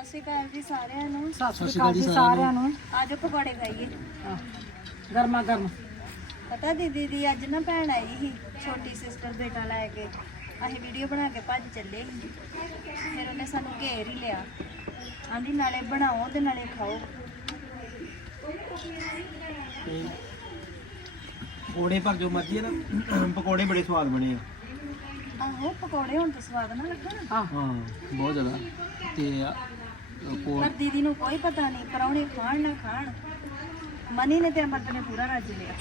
ਸਤਿ ਸ਼੍ਰੀ ਅਕਾਲ ਜੀ ਸਾਰਿਆਂ ਨੂੰ। ਸਤਿ ਸ਼੍ਰੀ ਅਕਾਲ ਜੀ ਸਾਰਿਆਂ ਨੂੰ। ਅੱਜ ਪਕੌੜੇ ਖਾਈਏ। ਗਰਮਾ ਗਰਮ। ਪਤਾ ਦੀਦੀ ਦੀ ਅੱਜ ਨਾ ਭੈਣ ਆਈ ਸੀ ਛੋਟੀ ਸਿਸਟਰ ਬੇਟਾ ਲੈ ਕੇ। ਅਸੀਂ ਵੀਡੀਓ ਬਣਾ ਕੇ ਭੱਜ ਚੱਲੇ ਸੀ। ਫਿਰ ਉਹਨੇ ਸਾਨੂੰ ਘੇਰ ਹੀ ਲਿਆ। ਆਂਦੀ ਨਾਲੇ ਬਣਾਓ ਤੇ ਨਾਲੇ ਖਾਓ। ਪਕੌੜੇ ਪਰ ਜੋ ਮਰਜ਼ੀ ਹੈ ਨਾ ਪਕੌੜੇ ਬੜੇ ਸਵਾਦ ਬਣੇ ਆ। ਆਹੋ ਪਕੌੜੇ ਹੁਣ ਤਾਂ ਸਵਾਦ ਨਾ ਲੱਗਣ। ਹਾਂ ਹਾਂ ਬਹੁਤ ਜ਼ਿਆਦਾ। ਤੇ ਪਰ ਦੀਦੀ ਨੂੰ ਕੋਈ ਪਤਾ ਨਹੀਂ ਪਰੌਣੇ ਖਾਣ ਨਾ ਖਾਣ ਮਨੀ ਨੇ ਤੇ ਅਮਰਤ ਨੇ ਪੂਰਾ ਰੱਜ ਲਿਆ।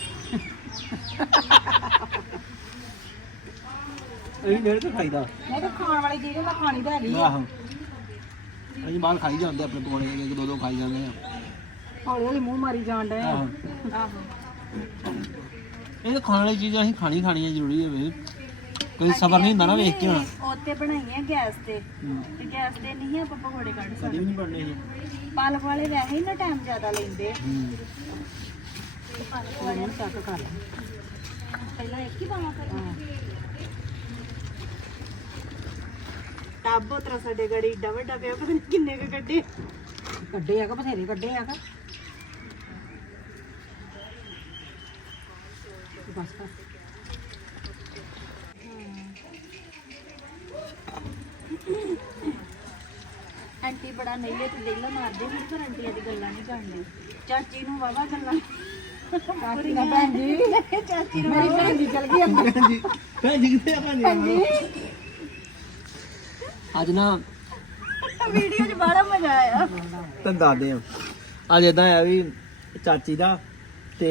ਇਹ ਨੇੜੇ ਤੋਂ ਖਾਈਦਾ। ਮੈਂ ਤਾਂ ਖਾਣ ਵਾਲੀ ਚੀਜ਼ ਮੈਂ ਖਾਣੀ ਤਾਂ ਹੈਗੀ ਆ। ਆਹੋ। ਅਸੀਂ ਬਾਹਰ ਖਾਈ ਜਾਂਦੇ ਆਪਣੇ ਪਕੌੜੇ ਇੱਕ ਦੋ ਦੋ ਖਾਈ ਜਾਂਦੇ ਆ। ਹੌਲੀ ਹੌਲੀ ਮੂੰਹ ਮਾਰੀ ਜਾਣ ਡਏ ਆ। ਆਹੋ। ਇਹ ਤਾਂ ਖਾਣ ਵਾਲੀ ਚੀਜ਼ਾਂ ਅਸੀਂ ਖਾਣੀ ਖਾਣੀਆਂ ਜ਼ਰੂਰੀ ਹੋਵੇ ਕੋਈ ਸਬਰ ਨਹੀਂ ਹੁੰਦਾ ਨਾ ਵੇਖ ਕੇ ਹੁਣ। ਉੱਤੇ ਬਣਾਈਆਂ ਗੈਸ ਤੇ। ਤੇ ਗੈਸ ਤੇ ਨਹੀਂ ਆਪਾਂ ਪਕੌੜੇ ਕੱਢ ਕਦੀ ਸਕਦੇ ਨਹੀਂ ਬਣਨੇ ਇਹ। ਪਾਲਕ ਵਾਲੇ ਵੈਸੇ ਹੀ ਨਾ ਟਾਈਮ ਜ਼ਿਆਦਾ ਲੈਂਦੇ। ਹੂੰ। ਪਾਲਕ ਵਾਲੇ ਨੂੰ ਚੱਕ ਕਰ ਲੈ ਪਹਿਲਾਂ ਇੱਕ ਹੀ ਪਾਵਾਂ ਫਿਰ? ਹਾਂ। ਟੱਬ ਉਤਰਾ ਸਾਡੇ ਗੜੀ ਏਡਾ ਵੱਡਾ ਪਿਆ ਪਤਾ ਨਹੀਂ ਕਿੰਨੇ ਕੁ ਕੱਢੇ ਕੱਢੇ ਆ ਕਿ ਬਥੇਰੇ ਕੱਢੇ ਆ ਕਿ? ਬਸ ਬਸ ਆਂਟੀ ਬੜਾ ਨੇਲੇ ਤੇ ਦੇਲਾ ਮਾਰਦੇ ਸੀ ਪਰ ਆਂਟੀ ਅੱਜ ਗੱਲਾਂ ਨਹੀਂ ਕਰਦੀ ਚਾਚੀ ਨੂੰ ਵਾਵਾ ਗੱਲਾਂ। ਕਾਕੀ ਦਾ ਭੈਣ ਜੀ। ਚਾਚੀ ਨੂੰ ਮੇਰੀ ਭੈਣ ਜੀ ਚਲ ਗਈ ਅੰਦਰ। ਭੈਣ ਜੀ ਭੈਣ ਜੀ ਕਿੱਥੇ ਆ ਭੈਣ ਜੀ? ਅੱਜ ਨਾ ਵੀਡੀਓ 'ਚ ਬੜਾ ਮਜ਼ਾ ਆਇਆ। ਤੁਹਾਨੂੰ ਦੱਸਦੇ ਆ। ਅੱਜ ਇਦਾਂ ਆ ਵੀ ਚਾਚੀ ਦਾ ਤੇ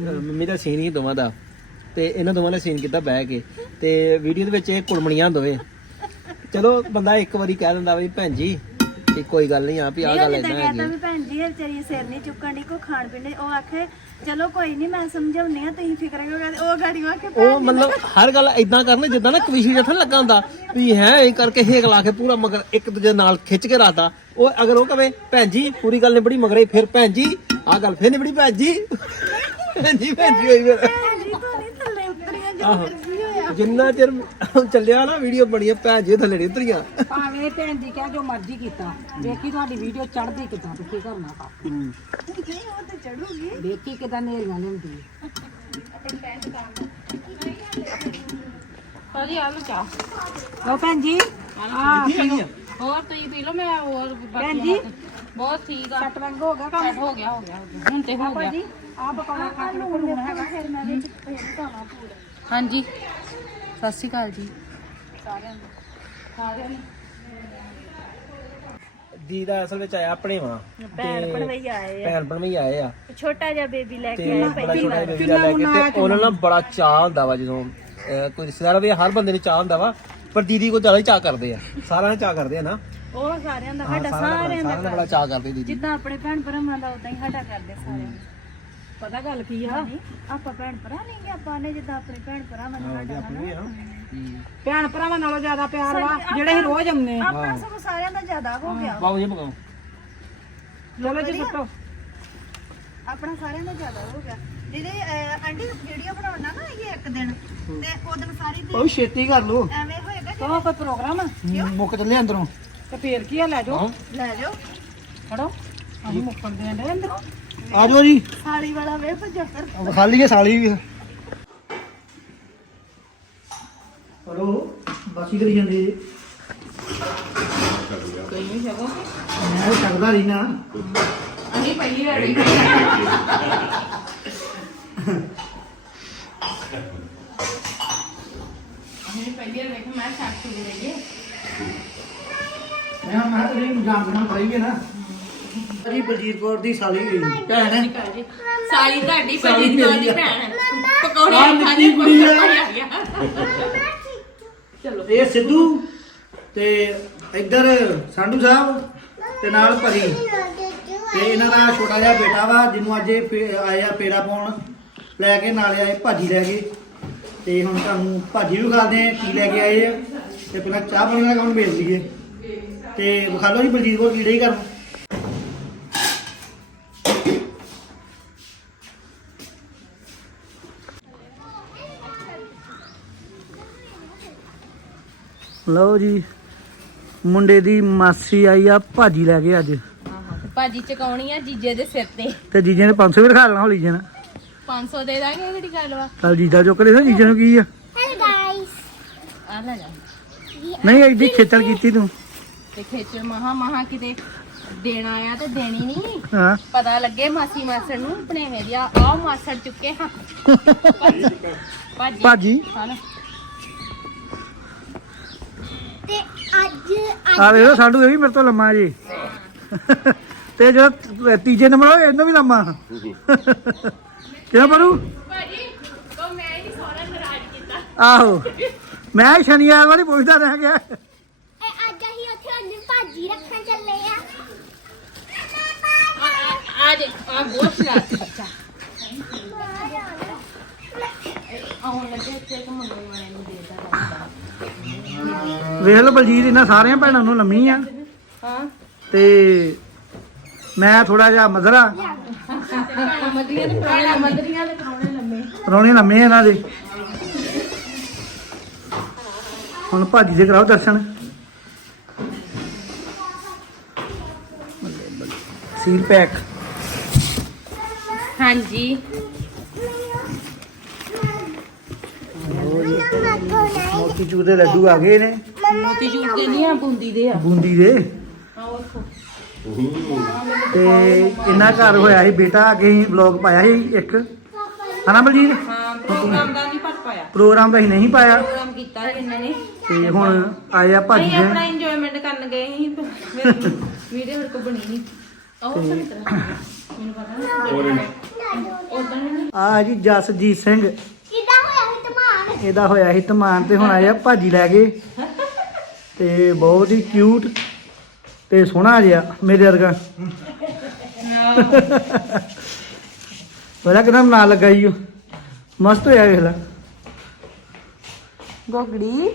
ਮੰਮੀ ਦਾ ਸੀਨ ਹੀ ਦੋਵਾਂ ਦਾ। ਤੇ ਇਹਨਾਂ ਦੋਵਾਂ ਨੇ ਸੀਨ ਕੀਤਾ ਬਹਿ ਕੇ। ਤੇ ਵੀਡੀਓ ਦੇ ਵਿੱਚ ਇਹ ਕੁੜਮਣੀਆਂ ਦੋਵੇਂ। ਚਲੋ ਬੰਦਾ ਇੱਕ ਵਾਰੀ ਕਹਿ ਦਿੰਦਾ ਵੀ ਭੈਣ ਜੀ ਤੇ ਕੋਈ ਗੱਲ ਨਹੀਂ ਆ ਵੀ ਆ ਗੱਲ ਇਦਾਂ ਕਹਿੰਦਾ ਹੈਗੀ ਵੀ ਭੈਣ ਜੀ ਇਹ ਵਿਚਾਰੀ ਸਿਰ ਨਹੀਂ ਚੁੱਕਣ ਦੀ ਕੋ ਖਾਣ ਪੀਣ ਦੀ। ਉਹ ਆਖੇ ਚਲੋ ਕੋਈ ਨਹੀਂ ਮੈਂ ਸਮਝਾਉਣੀ ਆ ਤੁਸੀਂ ਫਿਕਰ ਕਿਉਂ ਕਰਦੇ ਉਹ ਗਾੜੀ ਆਖੇ ਉਹ ਮਤਲਬ ਹਰ ਗੱਲ ਇਦਾਂ ਕਰਨੀ ਜਿੱਦਾਂ ਨਾ ਕਵਿਸ਼ੀ ਜਥਨ ਲੱਗਾ ਹੁੰਦਾ ਵੀ ਹੈ ਇਹ ਕਰਕੇ ਹੇਕ ਲਾ ਕੇ ਪੂਰਾ ਮਗਰ ਇੱਕ ਦੂਜੇ ਨਾਲ ਖਿੱਚ ਕੇ ਰਾਤਾ ਉਹ ਅਗਰ ਉਹ ਕਵੇ ਭੈਣ ਜੀ ਪੂਰੀ ਗੱਲ ਨਿਬੜੀ ਮਗਰੇ ਫਿਰ ਭੈਣ ਜੀ ਆ ਗੱਲ ਫਿਰ ਨਿਬੜੀ ਭੈਣ ਜੀ ਭੈਣ ਜੀ ਭੈਣ ਜੀ ਹੋਈ ਫਿਰ ਭੈਣ ਜੀ ਤੋਂ ਨਹੀਂ ਥੱਲੇ ਉਤਰੀਆਂ ਆਹੋ। ਜਿੰਨਾ ਚਿਰ ਚੱਲਿਆ ਨਾ ਵੀਡੀਓ ਬਣੀ ਆ ਭੈਣ ਜੀ ਥੱਲੇ ਨੀ ਉਤਰੀਆਂ। ਭਾਵੇਂ ਭੈਣ ਜੀ ਕਹਿ ਜੋ ਮਰਜ਼ੀ ਕੀਤਾ ਦੇਖੀ ਤੁਹਾਡੀ ਵੀਡੀਓ ਚੜਦੀ ਕਿਦਾਂ ਤੁਸੀਂ ਕਰਨਾ ਕਾ ਨਹੀਂ ਉਹ ਤੇ ਚੜੂਗੀ ਦੇਖੀ ਕਿਦਾਂ ਨੇਰੀਆਂ ਲੈਂਦੀ ਭਾਜੀ ਆ ਲੋ ਚਾਹ। ਲਓ ਭੈਣ ਜੀ। ਆ ਹੋਰ ਤੁਸੀਂ ਪੀ ਲਓ ਮੈਂ ਹੋਰ ਭੈਣ ਜੀ। ਬਹੁਤ ਠੀਕ ਆ। ਸੱਟ ਵੰਗ ਹੋ ਗਿਆ ਕੰਮ? ਹੋ ਗਿਆ ਹੋ ਗਿਆ ਹੋ ਗਿਆ। ਹੁਣ ਤੇ ਹੋ ਗਿਆ। ਜੀ ਆ ਖਾ ਕੇ ਲੂਣ ਹੈਗਾ। ਫਿਰ ਮੈਂ ਵਿੱਚ ਫੇਰ ਪਾਵਾਂ ਪੂਰਾ ਹਾਂਜੀ। ਸਤਿ ਸ਼੍ਰੀ ਅਕਾਲ ਜੀ। ਸਾਰਿਆਂ ਨੂੰ। ਸਾਰਿਆਂ ਨੂੰ। ਦੀ ਦਾ ਅਸਲ ਵਿੱਚ ਆਇਆ ਭਣੇਵਾ ਭੈਣ ਭਣਵਈ ਆਏ ਆ। ਭੈਣ ਭਣਵਈ ਆਏ ਆ। ਛੋਟਾ ਜਿਹਾ ਬੇਬੀ ਲੈ ਕੇ ਬੜਾ ਪਹਿਲੀ ਵਾਰ ਬੇਬੀ ਲੈ ਕੇ ਤੇ ਉਹਨਾਂ ਨਾਲ ਬੜਾ ਚਾਹ ਹੁੰਦਾ ਵਾ ਜਦੋਂ ਕੋਈ ਰਿਸ਼ਤੇਦਾਰ ਵੀ ਹਰ ਬੰਦੇ ਨੂੰ ਚਾਹ ਹੁੰਦਾ ਵਾ ਪਰ ਦੀਦੀ ਕੋ ਜ਼ਿਆਦਾ ਚਾਹ ਕਰਦੇ ਆ। ਸਾਰਿਆਂ ਨੇ ਚਾਹ ਕਰਦੇ ਆ ਨਾ। ਉਹ ਸਾਰਿਆਂ ਦਾ ਸਾਡਾ ਸਾਰਿਆਂ ਦਾ ਬੜਾ ਚਾਹ ਕਰਦੇ ਦੀਦੀ। ਜਿੱਦਾਂ ਆਪਣੇ ਭੈਣ ਭਰਾਵਾਂ ਦਾ ਉਦਾਂ ਹੀ ਸਾਡਾ ਕਰਦੇ ਸਾਰਿਆਂ ਪਤਾ ਗੱਲ ਕੀ ਆ? ਆਪਾਂ ਭੈਣ ਭਰਾ ਨਹੀਂ ਆਪਾਂ ਨੇ ਜਿੱਦਾਂ ਆਪਣੇ ਭੈਣ ਭਰਾਵਾਂ ਨਾਲ ਸਾਡਾ ਆ। ਭੈਣ ਭਰਾਵਾਂ ਨਾਲੋਂ ਜ਼ਿਆਦਾ ਪਿਆਰ ਵਾ ਜਿਹੜੇ ਅਸੀਂ ਰੋਜ਼ ਆਉਂਦੇ ਆ ਆਪਣਾ ਸਭ ਸਾਰਿਆਂ ਦਾ ਜ਼ਿਆਦਾ ਹੋ ਗਿਆ। ਬਾਬੂ ਜੀ ਬਗਾਓ ਚਲੋ ਜੀ ਸੁੱਟੋ। ਆਪਣਾ ਸਾਰਿਆਂ ਦਾ ਜ਼ਿਆਦਾ ਹੋ ਗਿਆ। ਦੀਦੀ ਅਹ, ਆਂਟੀ ਵੀਡੀਓ ਬਣਾਉਣਾ ਨਾ ਇਹ ਇੱਕ ਦਿਨ ਤੇ ਉਹ ਦਿਨ ਸਾਰੀ ਦਿਨ ਉਹ ਛੇਤੀ ਕਰ ਲੋ ਐਵੇਂ ਹੋਏਗਾ ਤੋ ਕੋਈ ਪ੍ਰੋਗਰਾਮ? ਮੁੱਕ ਚੱਲੇ ਅੰਦਰੋਂ। ਤੇ ਫੇਰ ਕੀ ਆ ਲੈ ਜਾਓ। ਕਿ ਲੈ ਜਾਓ। ਫੜੋ। ਅਸੀਂ ਮੁੱਕਣ ਦੇ ਅੰਦਰ ਅੰਦਰੋਂ। ਆ ਜਾਓ ਜੀ। ਸਾਲੀ ਵਾਲਾ ਵੇ ਭੱਜਾ ਫਿਰ ਖਾ ਲਈਏ ਸਾਲੀ ਵੀ। ਹਲੋ ਬਾਕੀ ਕਰੀ ਜਾਂਦੇ ਜੀ। ਕੋਈ ਨਹੀਂ ਮੈਂ ਸਕਦਾ ਨਹੀਂ ਨਾ ਅਸੀਂ ਪਹਿਲੀ ਵਾਰੀ ਅਸੀਂ ਪਹਿਲੀ ਵਾਰ ਵੇਖ ਮੈਂ ਛੱਡ ਕੇ ਲਈਏ ਮੈਂ ਮੈਂ ਤੇ ਨਹੀਂ ਜਾਣਦਾ ਪੜਾਈਏ ਨਾ ਜੀ ਬਲਜੀਤ ਕੌਰ ਦੀ ਸਾਲੀ ਗਈ ਭੈਣ ਹੈ। ਸਾਲੀ ਤੁਹਾਡੀ ਪਹਿਲੀ ਤੋਂ ਦੀ ਭੈਣ ਪਕੌੜੇ ਆਹ ਖਾਣੇ ਕੁੜੀ ਆ। ਗਿਆ। ਇਹ ਸਿੱਧੂ ਤੇ ਇੱਧਰ ਸੰਧੂ ਸਾਹਿਬ ਤੇ ਨਾਲ ਭਰੀ। ਤੇ ਇਹਨਾਂ ਦਾ ਛੋਟਾ ਜਿਹਾ ਬੇਟਾ ਵਾ ਜਿਹਨੂੰ ਅੱਜ ਇਹ ਪੇ- ਆਏ ਆ ਪੇੜਾ ਪਾਉਣ। ਲੈ ਕੇ ਨਾਲੇ ਆਏ ਭਾਜੀ ਲੈ ਕੇ। ਤੇ ਹੁਣ ਤੁਹਾਨੂੰ ਭਾਜੀ ਵੀ ਖਾਦੇ ਆ ਕੀ ਲੈ ਕੇ ਆਏ ਆ। ਤੇ ਪਹਿਲਾਂ ਚਾਹ ਪਾਣੀ ਦਾ ਕੰਮ ਵੇਚ ਲਈਏ। ਤੇ ਵਿਖਾ ਲਓ ਜੀ ਬਲਜੀਤ ਕੋਲ ਕੀੜੇ ਹੀ ਕਰਨ ਲਓ ਜੀ ਮੁੰਡੇ ਦੀ ਮਾਸੀ ਆਈ ਆ ਭਾਜੀ ਲੈ ਕੇ ਅੱਜ। ਆਹੋ ਤੇ ਭਾਜੀ ਚਕਾਉਣੀ ਆ ਜੀਜੇ ਦੇ ਸਿਰ ਤੇ। ਤੇ ਜੀਜੇ ਨੇ 500 ਵੀ ਰਖਾ ਲੈਣਾ ਹੋਲੀ ਜੀ ਨੇ 500 ਦੇ ਦਾਂਗੇ ਕਿਹੜੀ ਗੱਲ ਵਾ। ਚੱਲ ਜੀਜਾ ਚੁੱਕ ਲੈ ਜੀਜੇ ਨੂੰ ਕੀ ਆ? ਆ ਲੈ ਜਾ। ਨਹੀਂ ਐਡੀ ਖੇਚਲ ਕੀਤੀ ਤੂੰ। ਤੇ ਖੇਚਲ ਮਹਾ ਮਹਾ ਕਿਤੇ ਦੇਣਾ ਆ ਤੇ ਦੇਣੀ ਨਹੀਂ। ਹਾਂ। ਪਤਾ ਲੱਗੇ ਮਾਸੀ ਮਾਸੜ ਨੂੰ ਭਣੇਵੇਂ ਦੀ ਆ ਆਹ ਮਾਸੜ ਚੁੱਕੇ ਹਾਂ ਭਾਜੀ ਭਾਜੀ। ਚੱਲ ਤੇ ਅੱਜ ਆ ਲਓ ਸਾਡੂ ਇਹ ਵੀ ਮੇਰੇ ਤੋਂ ਲੰਮਾ ਜੀ। ਤੇ ਜਿਹੜਾ ਤੀਜੇ ਨੰਬਰ ਹੋਇਆ ਇਹਨੂੰ ਵੀ ਲੰਮਾ। ਕਿਉਂ ਬਰੂ? ਭਾਜੀ ਕੋ ਮੈਂ ਹੀ ਸੋਹਣਾ ਨਾਰਾਜ਼ ਕੀਤਾ। ਆਹੋ। ਮੈਂ ਸ਼ਨੀਵਾਰ ਵਾਲੀ ਪੁੱਛਦਾ ਰਹਿ ਗਿਆ। ਇਹ ਅੱਜ ਅਸੀਂ ਉੱਥੇ ਉਹਨੂੰ ਭਾਜੀ ਰੱਖਣ ਚੱਲੇ ਆ। ਆ ਬਹੁਤ ਸ਼ਰਾਰਤੀ ਬੱਚਾ ਆਉਣ ਲੱਗੇ ਤੇ ਇੱਕ ਮੁੰਡੇ ਵਾਲੇ ਨੂੰ ਦੇਦਾ ਵੇਖ ਲਓ ਬਲਜੀਤ ਇਹਨਾਂ ਸਾਰਿਆਂ ਭੈਣਾਂ ਨੂੰ ਲੰਮੀ ਆ। ਹਾਂ। ਤੇ ਮੈਂ ਥੋੜਾ ਜਿਹਾ ਮਜ਼ਰਾ ਮਦਰੀਆਂ ਦੇ ਪੁਰਾਣੇ ਮਦਰੀਆਂ ਦੇ ਪੁਰਾਣੇ ਲੰਮੇ। ਪਰੌਣੇ ਲੰਮੇ ਆ ਇਹਨਾਂ ਦੇ। ਹੁਣ ਭਾਜੀ ਦੇ ਕਰਾਓ ਦਰਸ਼ਨ। ਸੀਲ ਪੈਕ। ਹਾਂਜੀ। ਮੋਤੀ ਚੂਰ ਦੇ ਲੱਡੂ ਆ ਗਏ ਨੇ। ਮੋਤੀ ਜੂਰ ਦੇ ਨਹੀਂ ਆ ਬੂੰਦੀ ਦੇ ਆ। ਬੂੰਦੀ ਦੇ? ਤੇ ਇਹਨਾਂ ਘਰ ਹੋਇਆ ਸੀ ਬੇਟਾ ਅੱਗੇ ਹੀ ਵਲੌਗ ਪਾਇਆ ਸੀ ਇੱਕ। ਹਨਾ ਬਲਜੀਤ? ਹਾਂ ਪ੍ਰੋਗਰਾਮ ਦਾ ਨਹੀਂ ਪਟ ਪਾਇਆ। ਪ੍ਰੋਗਰਾਮ ਤਾਂ ਅਸੀਂ ਨਹੀਂ ਪਾਇਆ। ਪ੍ਰੋਗਰਾਮ ਕੀਤਾ ਸੀ ਇਹਨਾਂ ਨੇ। ਤੇ ਹੁਣ ਆਏ ਆ ਭਾਜੀ ਅਸੀਂ ਦੇ ਆਪਣਾ ਇੰਜੋਇਮੈਂਟ ਕਰਨ ਗਏ ਸੀ ਵੀਡੀਓ ਹਰ ਕੋ ਬਣੀ ਨਹੀਂ। ਉਹ ਸਹੀ ਤਰ੍ਹਾਂ। ਮੈਨੂੰ ਪਤਾ ਨਹੀਂ। ਉਦੋਂ ਨਹੀਂ। ਆ ਜੀ ਜਸਜੀਤ ਸਿੰਘ। ਕਿੱਦਾਂ ਹੋਇਆ ਸੀ ਧਮਾਨ ਇਹਦਾ ਹੋਇਆ ਸੀ ਧਮਾਨ ਤੇ ਹੁਣ ਆਏ ਆ ਭਾਜੀ ਲੈ ਕੇ। ਤੇ ਬਹੁਤ ਹੀ ਕਿਊਟ ਤੇ ਸੋਹਣਾ ਜਿਹਾ ਮੇਰੇ ਵਰਗਾ। ਬੜਾ ਕਿਦਾਂ ਨਾਂ ਲੱਗਾ ਈ ਓ। ਮਸਤ ਹੋਇਆ ਵੇਖ ਲੈ। ਗੋਗੜੀ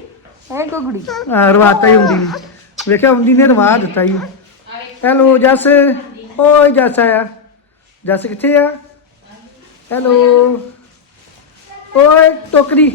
ਐ ਗੋਗੜੀ? ਆ ਰਵਾਤਾ ਹੀ ਹੁੰਦੀ। ਵੇਖਿਆ ਹੁੰਦੀ ਨੇ ਰਵਾ ਦਿੱਤਾ ਹੀ ਹੈਲੋ ਜਸ। ਓਏ ਜਸ ਆਇਆ। ਜਸ ਕਿੱਥੇ ਆ? ਹੈਲੋ। ਓਏ ਟੋਕਰੀ।